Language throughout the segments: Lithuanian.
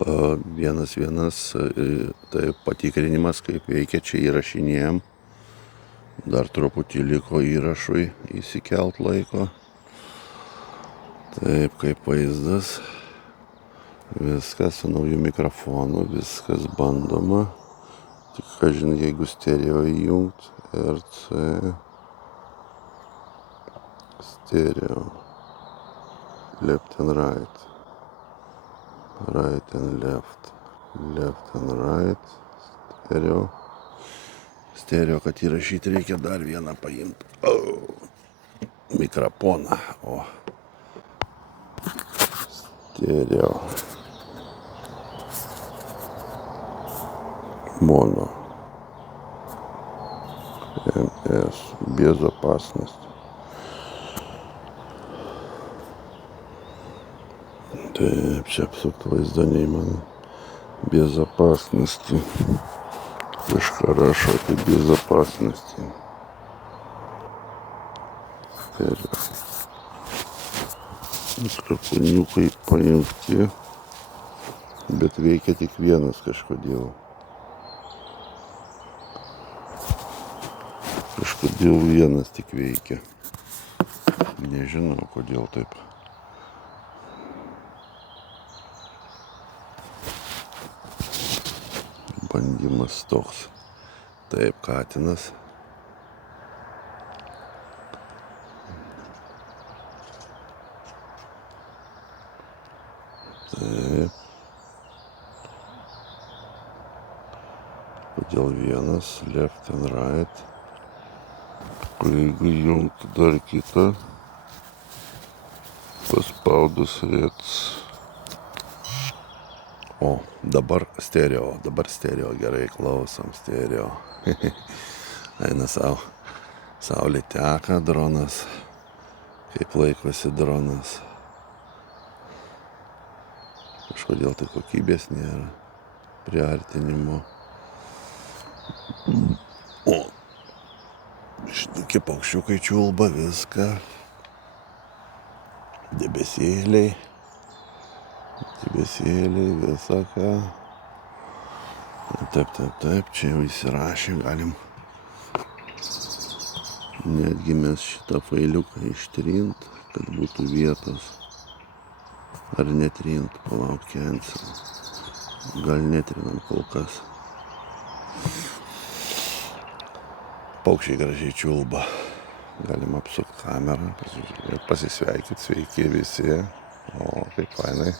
1.1, tai patikrinimas, kaip veikia, čia įrašinėjom. Dar truputį liko įrašui įsikelt laiko. Taip, kaip vaizdas. Viskas su nauju mikrofonu, viskas bandoma. Tik kažin, jeigu stereo įjungt, RC, stereo, left and right, right and left, left and right, stereo. Stereo, kad įrašyti reikia dar vieną paimti. Mikrofoną. Stereo. Mono. МС. Безопасность. Taip, čia apsukt vaizdą neįmanoma. Безопасности. Хорошо, это безопасности. Mikrofoniukai pajungti, bet veikia tik vienas kažkodėl. Kažkodėl vienas tik veikia. Nežinau, kodėl taip. Bandymas toks. Taip, katinas. Taip. Kodėl vienas, left and right. Jeigu įjungti dar kitą, paspaudus rėts. Dabar stereo, gerai klausom stereo. Eina savo. Saulė teka, dronas. Kaip laikosi dronas. Kažkodėl tai kokybės nėra. Priartinimo. Šitokie paukščiukai čiulba viską. Debesėliai, visą ką. Taip, čia jau įsirašėm, galim netgi mes šitą failiuką ištrint, kad būtų vietos. Ar netrint, palauk, cancel. Gal netrinam kol kas. Paukščiai gražiai čiulba. Galim apsukt kamerą, pasisveikit, sveiki visi. Kaip fainai.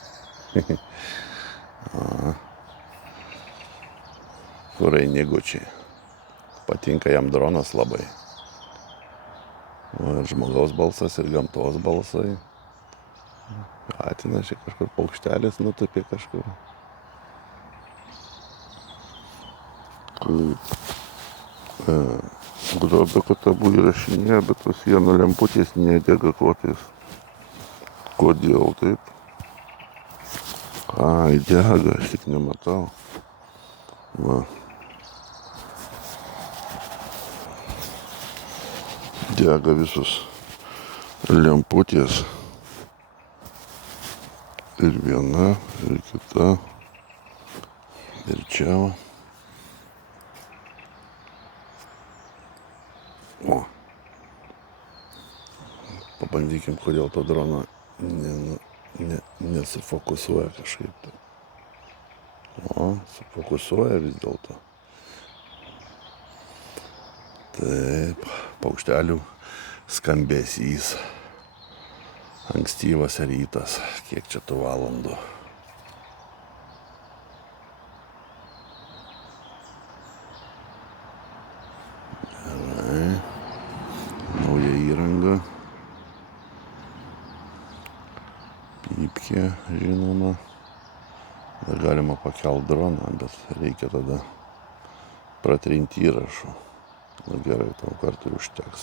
Kurai negučiai. Patinka jam dronas labai. Ir žmogaus balsas, ir gamtos balsai. Katinas čia kažkur paukštelis nutupė kažkur. Atrodo, kad abu įrašinėja, bet tos vieno lemputės nedega kokiais. Kodėl taip? Dega, aš tik nematau. Va. Dega visus lemputės. Ir viena, ir kita. Ir čia. Pabandykim, kodėl to drono nesifokusuoja kažkaip. Sufokusuoja vis dėlto. Taip, paukštelių skambesys. Ankstyvas rytas. Kiek čia tų valandų? Gerai. Nauja įranga. Pypkė, žinoma. Dar galima pakelt droną, bet reikia tada pratrinti įrašų. Gerai, tau kartui užteks.